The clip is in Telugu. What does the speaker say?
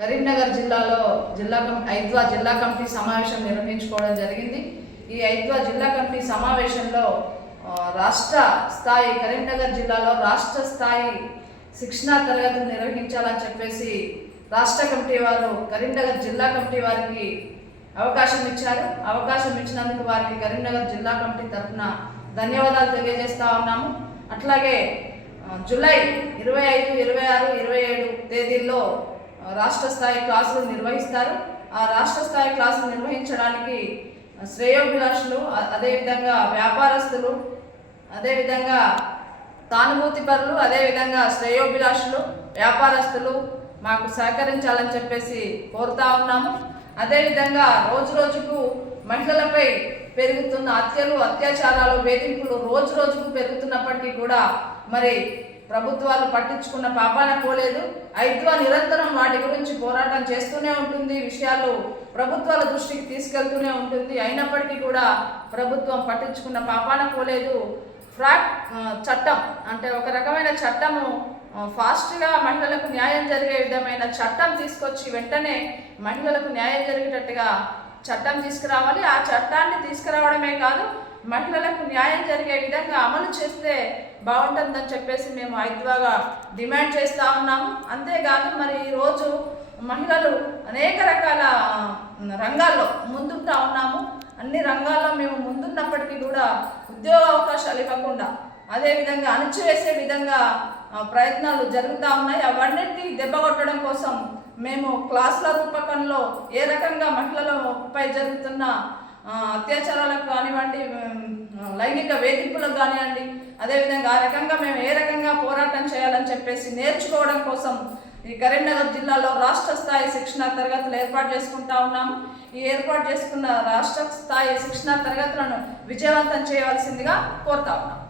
కరీంనగర్ జిల్లాలో ఐద్వా జిల్లా కమిటీ సమావేశం నిర్వహించుకోవడం జరిగింది। ఈ ఐద్వా జిల్లా కమిటీ సమావేశంలో రాష్ట్ర స్థాయి కరీంనగర్ జిల్లాలో రాష్ట్ర స్థాయి శిక్షణా తరగతులు నిర్వహించాలని చెప్పేసి రాష్ట్ర కమిటీ వారు కరీంనగర్ జిల్లా కమిటీ వారికి అవకాశం ఇచ్చారు। అవకాశం ఇచ్చినందుకు వారికి కరీంనగర్ జిల్లా కమిటీ తరఫున ధన్యవాదాలు తెలియజేస్తా ఉన్నాము। అట్లాగే జూలై 25, 26, 27 తేదీల్లో రాష్ట్ర స్థాయి క్లాసులు నిర్వహిస్తారు। ఆ రాష్ట్ర స్థాయి క్లాసులు నిర్వహించడానికి శ్రేయోభిలాషులు, అదేవిధంగా వ్యాపారస్తులు, అదేవిధంగా సానుభూతిపరులు, అదేవిధంగా శ్రేయోభిలాషులు, వ్యాపారస్తులు మాకు సహకరించాలని చెప్పేసి కోరుతా ఉన్నాము। అదేవిధంగా రోజు రోజుకు మహిళలపై పెరుగుతున్న హత్యలు, అత్యాచారాలు, వేధింపులు రోజు రోజుకు పెరుగుతున్నప్పటికీ కూడా మరి ప్రభుత్వాలు పట్టించుకున్న పాపాన పోలేదు। ఐద్వా నిరంతరం వాటి గురించి పోరాటం చేస్తూనే ఉంటుంది, విషయాలు ప్రభుత్వాల దృష్టికి తీసుకెళ్తూనే ఉంటుంది। అయినప్పటికీ కూడా ప్రభుత్వం పట్టించుకున్న పాపాన పోలేదు। ఫ్రాక్ చట్టం అంటే ఒక రకమైన చట్టము ఫాస్ట్గా మహిళలకు న్యాయం జరిగే విధమైన చట్టం తీసుకొచ్చి వెంటనే మహిళలకు న్యాయం జరిగేటట్టుగా చట్టం తీసుకురావాలి। ఆ చట్టాన్ని తీసుకురావడమే కాదు, మహిళలకు న్యాయం జరిగే విధంగా అమలు చేస్తే బాగుంటుందని చెప్పేసి మేము ఐద్వాగా డిమాండ్ చేస్తూ ఉన్నాము। అంతేకాదు మరి ఈరోజు మహిళలు అనేక రకాల రంగాల్లో ముందుంటా ఉన్నాము। అన్ని రంగాల్లో మేము ముందున్నప్పటికీ కూడా ఉద్యోగ అవకాశాలు ఇవ్వకుండా అదేవిధంగా అణచివేసే విధంగా ప్రయత్నాలు జరుగుతూ ఉన్నాయి। అవన్నింటినీ దెబ్బకొట్టడం కోసం మేము క్లాసుల రూపకంలో ఏ రకంగా మహిళలపై జరుగుతున్న అత్యాచారాలకు కానివ్వండి, లైంగిక వేధింపులకు కానివ్వండి, అదేవిధంగా ఆ రకంగా మేము ఏ రకంగా పోరాటం చేయాలని చెప్పేసి నేర్చుకోవడం కోసం ఈ కరీంనగర్ జిల్లాలో రాష్ట్ర స్థాయి శిక్షణ తరగతులు ఏర్పాటు చేసుకుంటా ఉన్నాము। ఈ ఏర్పాటు చేసుకున్న రాష్ట్ర స్థాయి శిక్షణ తరగతులను విజయవంతం చేయవలసిందిగా కోరుతా ఉన్నాం।